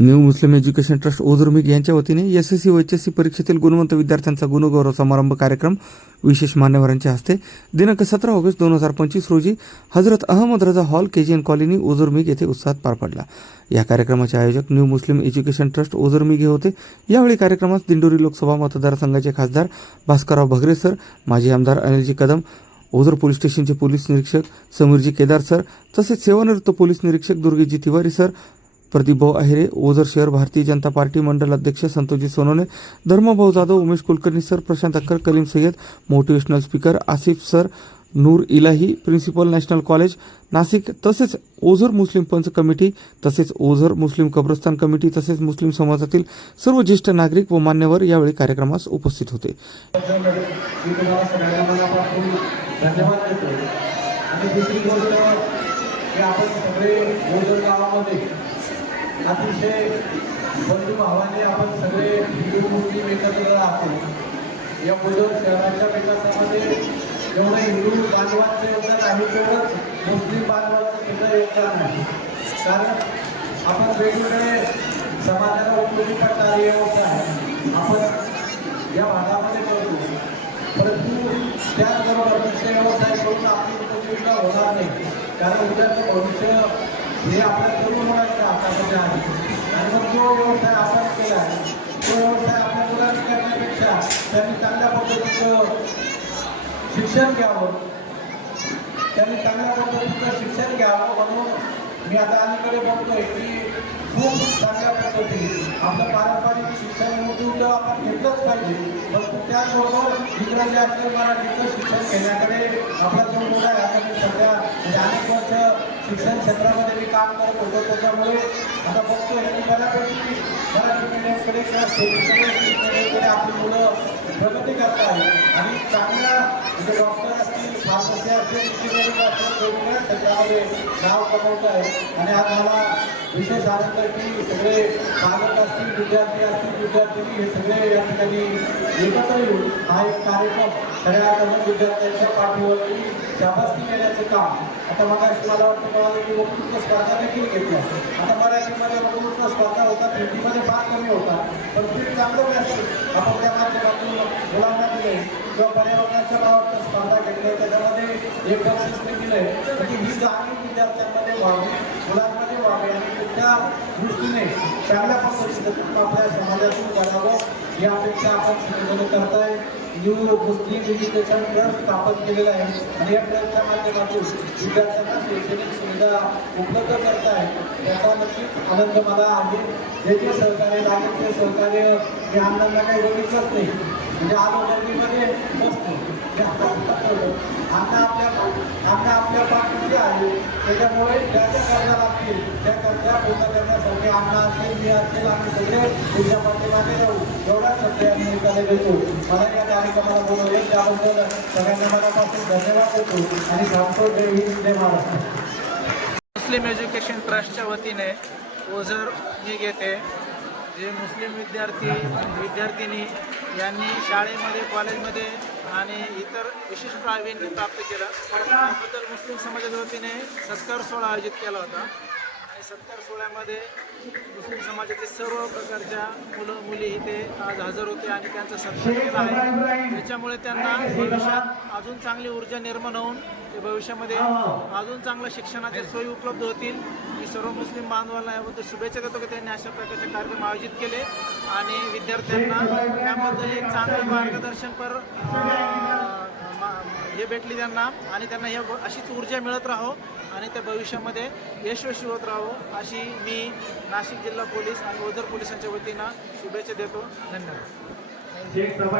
New Muslim education trust Ozarmig यांच्या वतीने S S C व एच एस सी परीक्षेतील गुणवंत विद्यार्थ्यांचा गुणगौरव समारंभ कार्यक्रम विशेष मान्यवरांच्या हस्ते. दिनांक सतरा ऑगस्ट दोन हजार पंचवीस रोजी Hazrat Ahmad Raza hall K G N colony Ozarmig येथे उत्साहात पार पडला. या कार्यक्रमाचे आयोजक new Muslim education trust Ozarmig हे होते. यावेळी कार्यक्रमात दिंडोरी लोकसभा मतदारसंघाचे खासदार भास्करराव भगरे सर माजी आमदार अनिलजी कदम ओझर पोलीस स्टेशनचे पोलीस निरीक्षक समीरजी केदार सर तसेच सेवानिवृत्त पोलीस निरीक्षक दुर्गेजी तिवारी सर प्रदीपभाऊ अहिरे ओझर शहर भारतीय जनता पार्टी मंडल अध्यक्ष Santoshji Sonawane Dharmabhau Jadhav Umesh Kulkarni sir Prashant Akkar Kalim Sayyad motivational speaker Asif sir Noor Ilahi principal national college Nashik तसेच ओझर मुस्लिम पंच कमिटी तसेच ओझर मुस्लिम कब्रस्तान कमिटी तसेच मुस्लिम समाजातील सर्व ज्येष्ठ नागरिक व मान्यवर यावेळी कार्यक्रमास उपस्थित होते. धन्यवाद आणि दुसरी गोष्ट की आपण सगळे ओझर गावामध्ये अतिशय बंधू भावाने आपण सगळे हिंदू मुस्लिम एकत्र राहतो. या ओझर शहराच्या विकासामध्ये जेवढं हिंदू बांधवांचं योगदान आहे तेवढंच मुस्लिम बांधवांचं सुद्धा योगदान आहे. कारण आपण वेगवेगळे समाजाला उपयोगी कार्य होत आहे. आपण या भागामध्ये करतो. परंतु त्याचबरोबर दुसरे व्यवसाय करून आपली उपयोगिता होणार नाही. कारण उद्याचं भविष्य हे आपल्या तरुण मुलांच्या हातात आहे आणि मग जो व्यवसाय आपण केला आहे तो व्यवसाय आपल्या मुलांनी करण्यापेक्षा त्यांनी चांगल्या पद्धतीचं शिक्षण घ्यावं. त्यांनी चांगल्या पद्धतीचं शिक्षण घ्यावं. म्हणून मी आता अलीकडे बघतोय की खूप चांगल्या पद्धतीने आपलं पारंपरिक शिक्षण मोठं आपण घेतलंच पाहिजे. परंतु त्याचबरोबर इंग्रजी असेल मराठीचं शिक्षण घेण्याकडे आपला जो मुलं आहे आता मी सध्या म्हणजे अनेक वर्ष शिक्षण क्षेत्रामध्ये काम करत होतो त्याच्यामुळे आता बघतोय की बऱ्यापैकी मराठी किंवा सेमीकडे आपली मुलं प्रगती करत आहे आणि चांगल्या म्हणजे डॉक्टर असतील फार्मसी असतील इंजिनिअरिंग असतील वेगवेगळ्या क्षेत्रामध्ये नाव कमवत आहे आणि आज मला विशेष आनंद की सगळे पालक असतील विद्यार्थी असतील विद्यार्थिनी हे सगळे या ठिकाणी एकत्र येऊन हा एक कार्यक्रम सगळ्या विद्यार्थ्यांच्या पाठीवरती शाबासकी देण्याचं काम. आता मग मला वाटतं मला की वक्तृत्व स्पर्धा देखील घेतल्या आता मराठीमध्ये वक्तृत्व स्पर्धा होता हिंदीमध्ये फार कमी होता. पण तुम्ही चांगलं व्यासपीठ आपण त्या माध्यमातून मुलांना दिले किंवा पर्यावरणाच्या बाबतीत स्पर्धा घेतल्या त्याच्यामध्ये एक बक्षीस मी दिलंय म्हणजे ही जाणीव विद्यार्थ्यांमध्ये व्हावी मुलांमध्ये व्हावी. आणि त्या दृष्टीने चांगल्या पद्धतीचं आपल्या समाजातून करावं ही अपेक्षा आपण करताय. न्यू मुस्लिम एज्युकेशन ट्रस्ट स्थापन केलेला आहे. आणि या ट्रस्टच्या माध्यमातून विद्यार्थ्यांना शैक्षणिक सुविधा उपलब्ध करत आहे. याचा नक्कीच आनंद मला आहे. जे जे सहकार्य लागेल ते सहकार्य मी आनंदाला काही बघितलंच नाही. म्हणजे आलो गर्दीमध्ये बसतो. अन्न आपल्या अन्न आपल्या पाठीशी आहे त्याच्यामुळे ज्या ज्या गरजा लागतील. त्या गरजा पूर्ण करण्यासाठी अन्न असतील मी असतील आम्ही सगळे तुमच्या पाठीमागे राहू एवढा सध्या मी एकाने देतो मला या कार्यक्रमाला बोलवले त्याबद्दल सगळ्यांना मनापासून धन्यवाद देतो. आणि सांगतो जय हिंद जय महाराष्ट्र. मुस्लिम एज्युकेशन ट्रस्टच्या वतीने ओझर मी घेते. जे मुस्लिम विद्यार्थी विद्यार्थिनी यांनी शाळेमध्ये कॉलेजमध्ये आणि इतर विशेष प्रावीण्य प्राप्त केलं. त्याबद्दल मुस्लिम समाजाच्या वतीने सत्कार सोहळा आयोजित केला होता. सत्तर सत्कार सोहळ्यामध्ये मुस्लिम समाजाचे सर्व प्रकारच्या मुलं मुली इथे आज हजर होते आणि त्यांचा सत्कार केला आहे. त्याच्यामुळे त्यांना भविष्यात अजून चांगली ऊर्जा निर्माण होऊन ते भविष्यामध्ये अजून चांगल्या शिक्षणाच्या सोयी उपलब्ध होतील. मी सर्व मुस्लिम बांधवांना याबद्दल शुभेच्छा देतो की त्यांनी अशा प्रकारचे कार्यक्रम आयोजित केले आणि विद्यार्थ्यांना त्याबद्दल एक चांगलं मार्गदर्शनपर हे भेटली त्यांना आणि त्यांना हे अशीच ऊर्जा मिळत राहो आणि त्या भविष्यामध्ये यशस्वी होत राहो अशी मी नाशिक जिल्हा पोलीस आणि ओझर पोलिसांच्या वतीनं शुभेच्छा देतो. धन्यवाद.